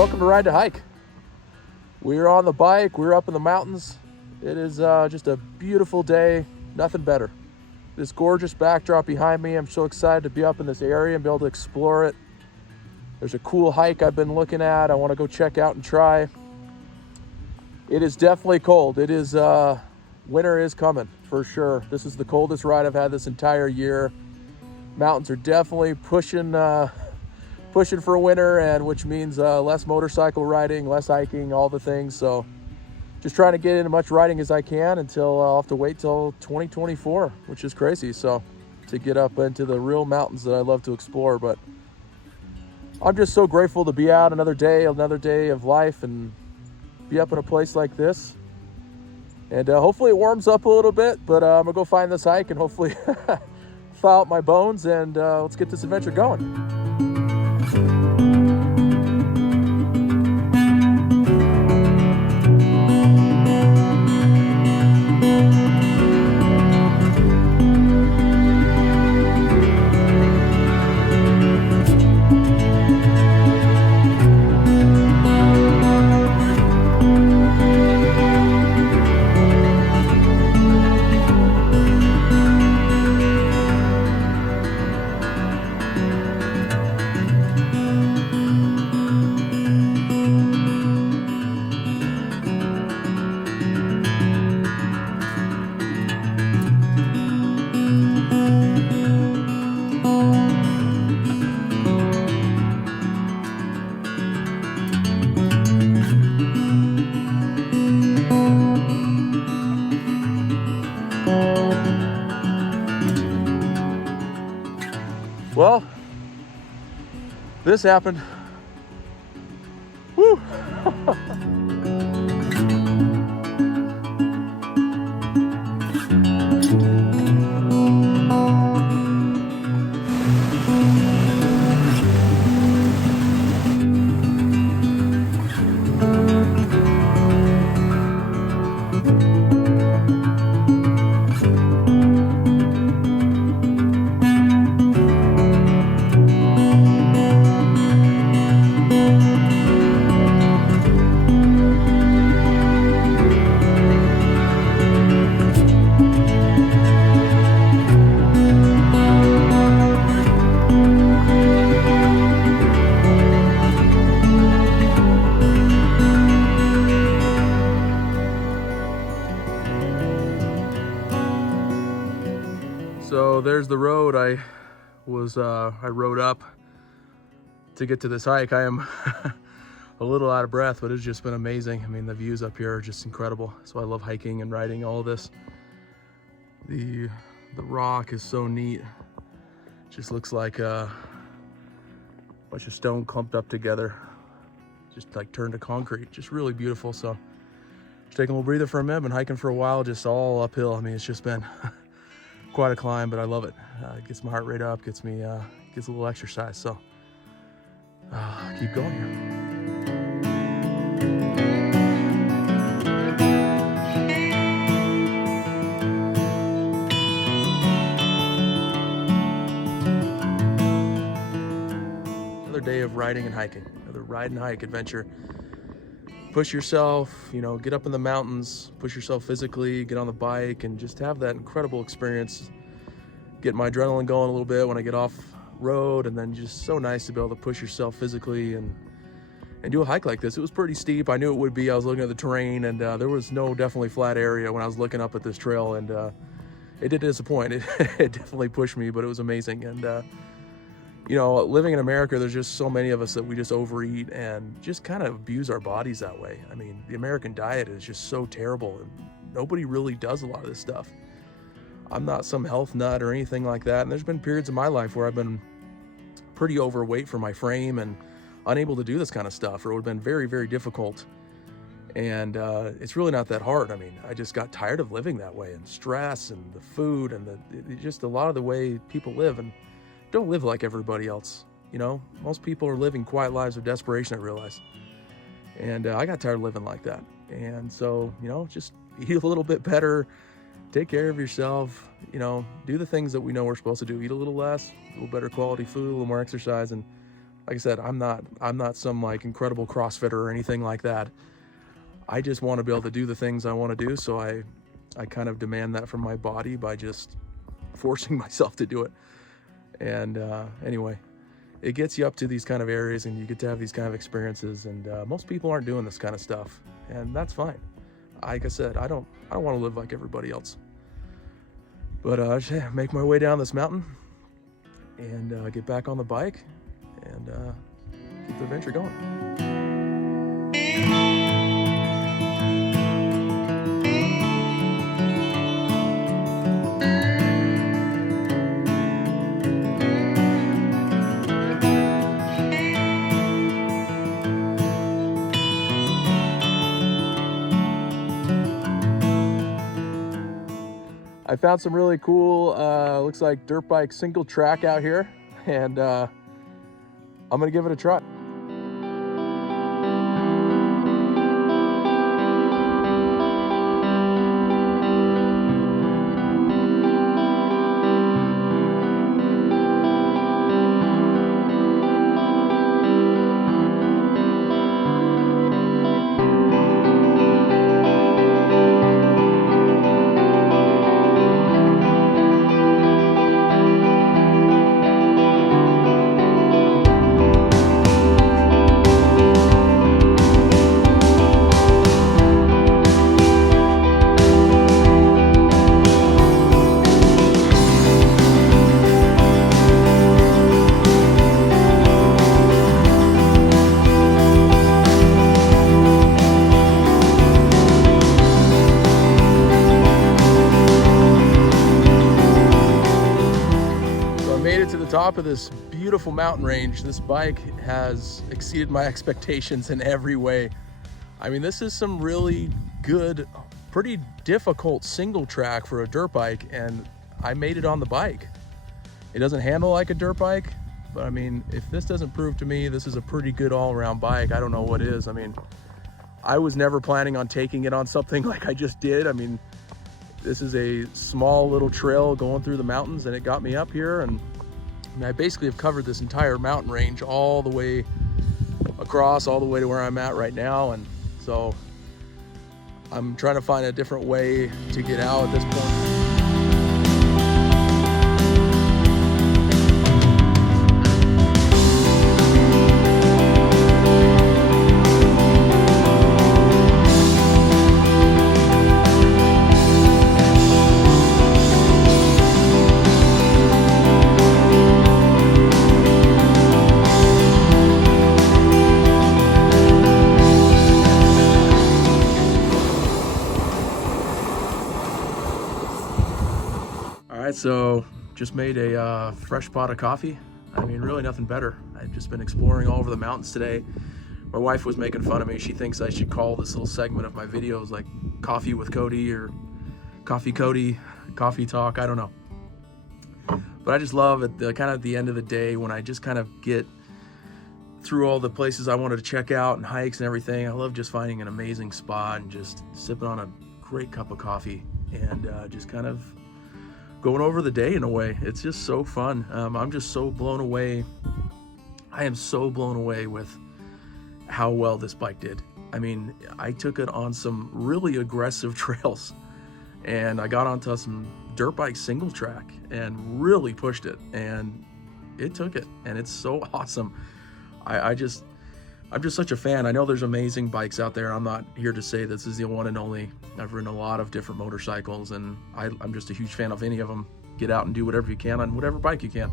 welcome to Ride to Hike. We're on the bike, we're up in the mountains. It is just a beautiful day, nothing better. This gorgeous backdrop behind me, I'm so excited to be up in this area and be able to explore it. There's a cool hike I've been looking at, I want to go check out and try. It is definitely cold. It is, winter is coming for sure. This is the coldest ride I've had this entire year. Mountains are definitely pushing for winter, and which means less motorcycle riding, less hiking, all the things. So just trying to get in as much riding as I can until I'll have to wait till 2024, which is crazy. So to get up into the real mountains that I love to explore. But I'm just so grateful to be out another day of life and be up in a place like this. And hopefully it warms up a little bit, but I'm gonna go find this hike and hopefully thaw out my bones, and let's get this adventure going. Well, this happened. Woo! So there's the road I rode up to get to this hike. I am a little out of breath, but it's just been amazing. I mean, the views up here are just incredible. So I love hiking and riding all this. The rock is so neat. Just looks like a bunch of stone clumped up together, just like turned to concrete. Just really beautiful. So just taking a little breather for a minute. Been hiking for a while, just all uphill. I mean, it's just been quite a climb, but I love it. It gets my heart rate up, gets a little exercise. So keep going here. Another day of riding and hiking, another ride and hike adventure. Push yourself, get up in the mountains, push yourself physically, get on the bike, and just have that incredible experience. Get my adrenaline going a little bit when I get off road, and then just so nice to be able to push yourself physically and do a hike like this. It was pretty steep. I knew it would be. I was looking at the terrain, and there was no definitely flat area when I was looking up at this trail, and it did disappoint. It definitely pushed me, but it was amazing. And living in America, there's just so many of us that we just overeat and just kind of abuse our bodies that way. I mean, the American diet is just so terrible, and nobody really does a lot of this stuff. I'm not some health nut or anything like that, and there's been periods in my life where I've been pretty overweight for my frame and unable to do this kind of stuff, or it would have been very, very difficult. And it's really not that hard. I mean, I just got tired of living that way, and stress and the food and just a lot of the way people live, and don't live like everybody else. Most people are living quiet lives of desperation, I realize. And I got tired of living like that. And so, just eat a little bit better, take care of yourself, do the things that we know we're supposed to do. Eat a little less, a little better quality food, a little more exercise. And like I said, I'm not some like incredible CrossFitter or anything like that. I just want to be able to do the things I want to do, so I kind of demand that from my body by just forcing myself to do it. And anyway, it gets you up to these kind of areas and you get to have these kind of experiences, and most people aren't doing this kind of stuff, and that's fine. Like I said, I don't want to live like everybody else. But just make my way down this mountain and get back on the bike and keep the adventure going. I found some really cool, looks like dirt bike single track out here, and I'm gonna give it a try. To the top of this beautiful mountain range. This bike has exceeded my expectations in every way. I mean, this is some really good, pretty difficult single track for a dirt bike, and I made it on the bike. It doesn't handle like a dirt bike, but I mean, if this doesn't prove to me this is a pretty good all-around bike, I don't know what is. I mean, I was never planning on taking it on something like I just did. I mean, this is a small little trail going through the mountains, and it got me up here, and I basically have covered this entire mountain range all the way across, all the way to where I'm at right now. And so I'm trying to find a different way to get out at this point. So just made a fresh pot of coffee. I mean, really nothing better. I've just been exploring all over the mountains today. My wife was making fun of me. She thinks I should call this little segment of my videos like Coffee with Cody or Coffee Cody, Coffee Talk, I don't know. But I just love it, kind of at the end of the day when I just kind of get through all the places I wanted to check out and hikes and everything. I love just finding an amazing spot and just sipping on a great cup of coffee and just kind of going over the day in a way. It's just so fun. I'm just so blown away. I am so blown away with how well this bike did. I mean, I took it on some really aggressive trails, and I got onto some dirt bike single track and really pushed it, and it took it, and it's so awesome. I'm just such a fan. I know there's amazing bikes out there. I'm not here to say this is the one and only. I've ridden a lot of different motorcycles, and I'm just a huge fan of any of them. Get out and do whatever you can on whatever bike you can.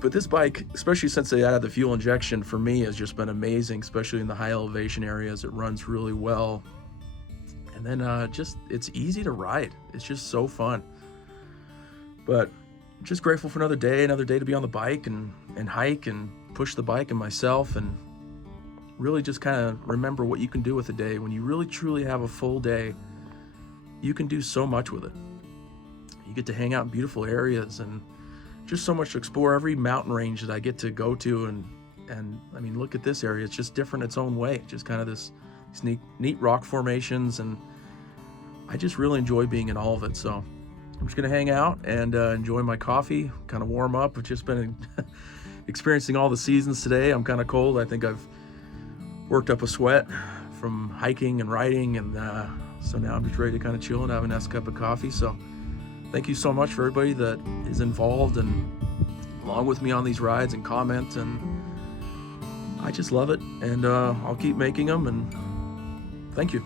But this bike, especially since they added the fuel injection, for me has just been amazing, especially in the high elevation areas. It runs really well. And then it's easy to ride. It's just so fun. But just grateful for another day to be on the bike and hike and push the bike and myself, and really just kind of remember what you can do with a day. When you really truly have a full day, you can do so much with it. You get to hang out in beautiful areas and just so much to explore. Every mountain range that I get to go to, and I mean, look at this area. It's just different its own way. Just kind of these neat rock formations, and I just really enjoy being in all of it. So I'm just gonna hang out and enjoy my coffee, kind of warm up. It's just been experiencing all the seasons today. I'm kind of cold. I think I've worked up a sweat from hiking and riding, and so now I'm just ready to kind of chill and have a nice cup of coffee. So thank you so much for everybody that is involved and along with me on these rides and comment, and I just love it, and I'll keep making them, and thank you.